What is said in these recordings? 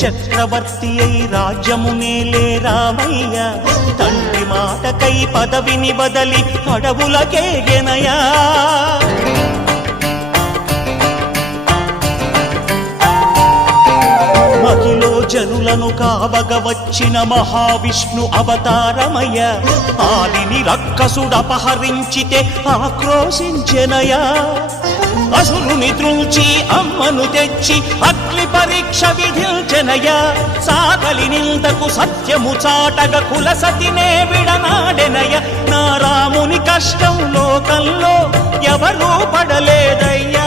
చక్రవర్తి అయి రాజ్యమునేలే రామయ్య. తండ్రి మాటకై పదవిని బదలి అడవులకేగెనయా మహిలో జనులను కావగ వచ్చిన మహావిష్ణు అవతారమయ ఆలిని రక్కసుడపహరించితే ఆక్రోశించెనయా అసురుని త్రుంచి అమ్మను తెచ్చి అగ్ని పరీక్ష విధించెనయా సాగలి నిందకు సత్యము చాటగ కుల సతినే విడనాడెనయ నా రాముని కష్టం లోకంలో ఎవరూ పడలేదయ్యా.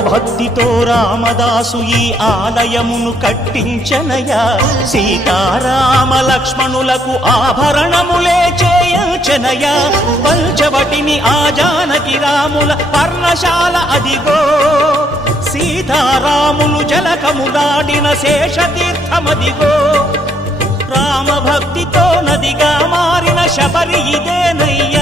భక్తితో రామదాసు ఈ ఆలయమును కట్టించనయా. సీతారామ లక్ష్మణులకు ఆభరణములే చేయించనయా. పంచవటిని ఆ జానకి రాముల పర్ణశాల అదిగో. సీతారాములు జలకములాడిన శేషతీర్థమదిగో. రామభక్తితో నదిగా మారిన శబరి ఇదేనయ్య.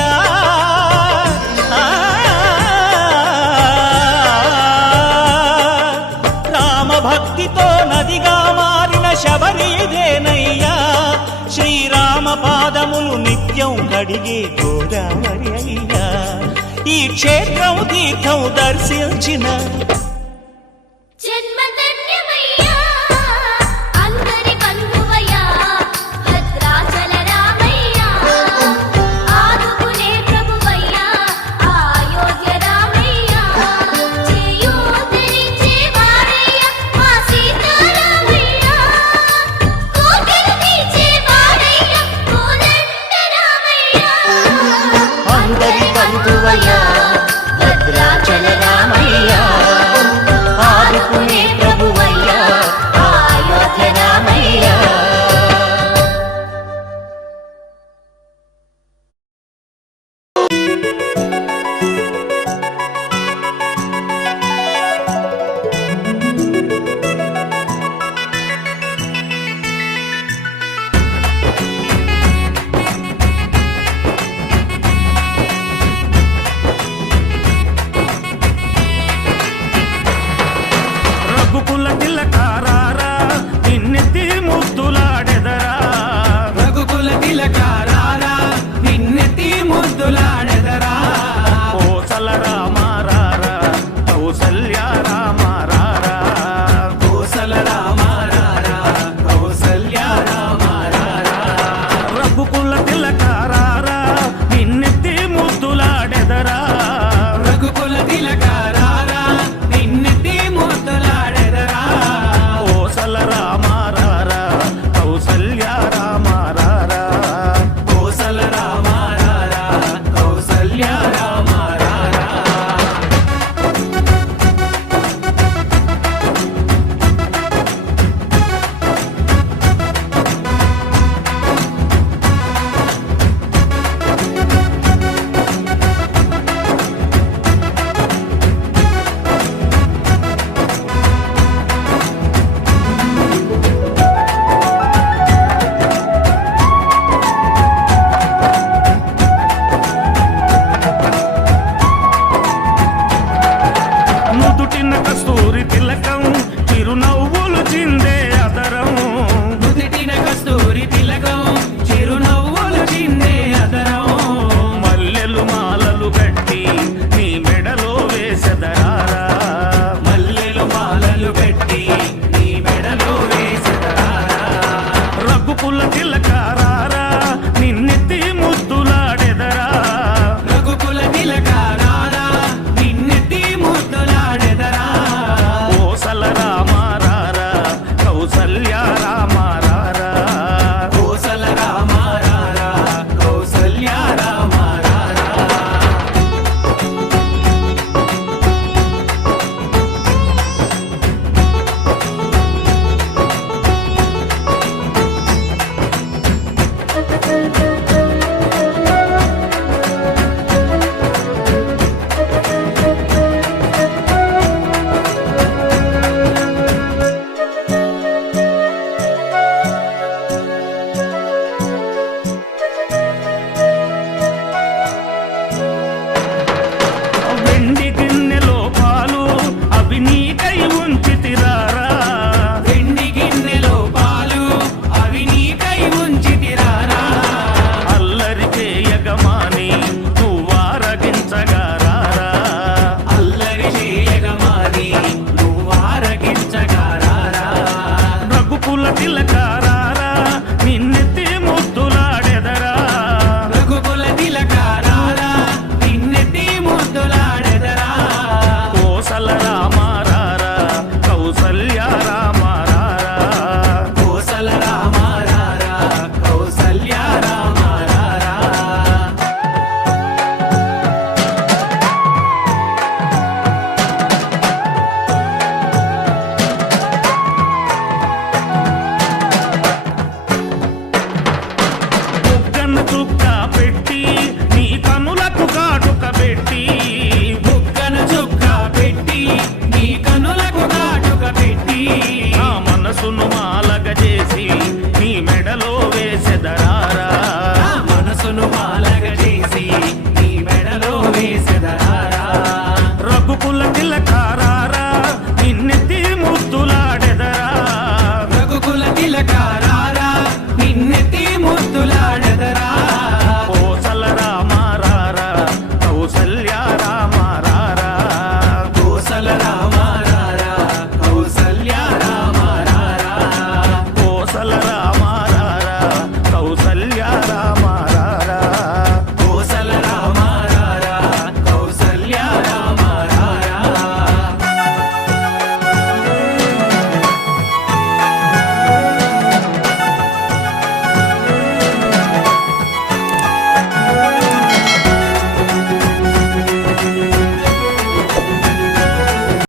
అడిగే గోదావరి అయ్యా. ఈ క్షేత్రం తీర్థం దర్శించిన కస్తూరి తిలకం నా మనసును మాలగ